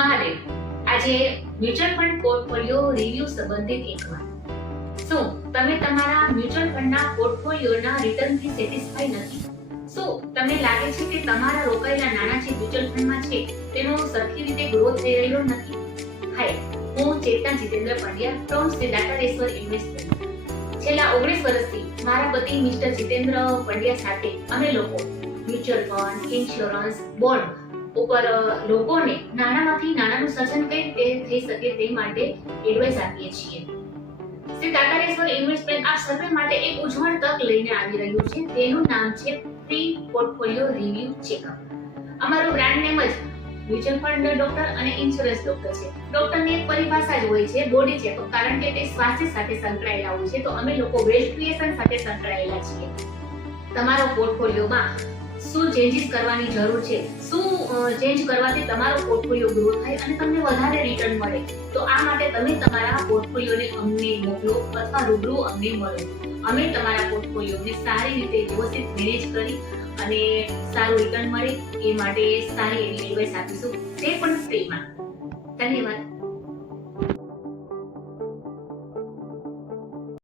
મહાદેવ, આજે mutual fund portfolio review સંબંધિત એકવાર. શું તમે તમારા મ્યુચ્યુઅલ ફંડના પોર્ટફોલિયોના રિટર્નથી સેટિસ્ફાઈ નથી? શું તમને લાગે છે કે તમારા રોકાયેલા નાણાં જે મ્યુચ્યુઅલ ફંડમાં છે તેનો સરખી રીતે ગ્રોથ થઈ રહ્યો નથી? હાય, હું ચેતના જીતેન્દ્ર પંડ્યા ફ્રોમ શ્રી દાતારેશ્વર ઇન્વેસ્ટમેન્ટ. છેલ્લા 19 વર્ષથી મારા પતિ મિસ્ટર જીતેન્દ્ર પંડ્યા સાથે અમે લોકો મ્યુચ્યુઅલ ફંડ, ઇન્સ્યોરન્સ, બોન્ડ ઉપર લોકોને નાણાંનું સર્જન કઈ રીતે થઈ શકે તે માટે એડવાઇસ આપીએ છીએ. શ્રી દાતારેશ્વર ઇન્વેસ્ટમેન્ટ આ સર્વે માટે એક ઉજ્જવળ તક લઈને આવી રહ્યું છે. તેનું નામ છે ફ્રી પોર્ટફોલિયો રિવ્યુ ચેકઅપ. અમારું બ્રાન્ડ નેમ જ મ્યુચ્યુઅલ ફંડ ડોક્ટર અને ઇન્સ્યોરન્સ ડોક્ટર છે. ડોક્ટરની એક પરિભાષા જ હોય છે બોડી ચેકઅપ, કારણ કે તે સ્વાસ્થ્ય સાથે સંકળાયેલા હોય છે. તો અમે લોકો વેલ્થ ક્રિએશન સાથે સંકળાયેલા છીએ. તમારો પોર્ટફોલિયોમાં શું ચેન્જીસ કરવાની જરૂર છે, શું ચેન્જ કરવાથી તમારો પોર્ટફોલિયો ગ્રો થાય અને તમને વધારે રિટર્ન મળે, તો આ માટે તમે તમારા પોર્ટફોલિયોને અમને મોકલો અથવા રૂબરૂ અમને મળો. અમે તમારા પોર્ટફોલિયોને સારી રીતે વ્યવસ્થિત મેનેજ કરી અને સારું રિટર્ન મળે એ માટે સારી એવી એડવાઇસ આપીશું, તે પણ ફ્રીમાં. ધન્યવાદ.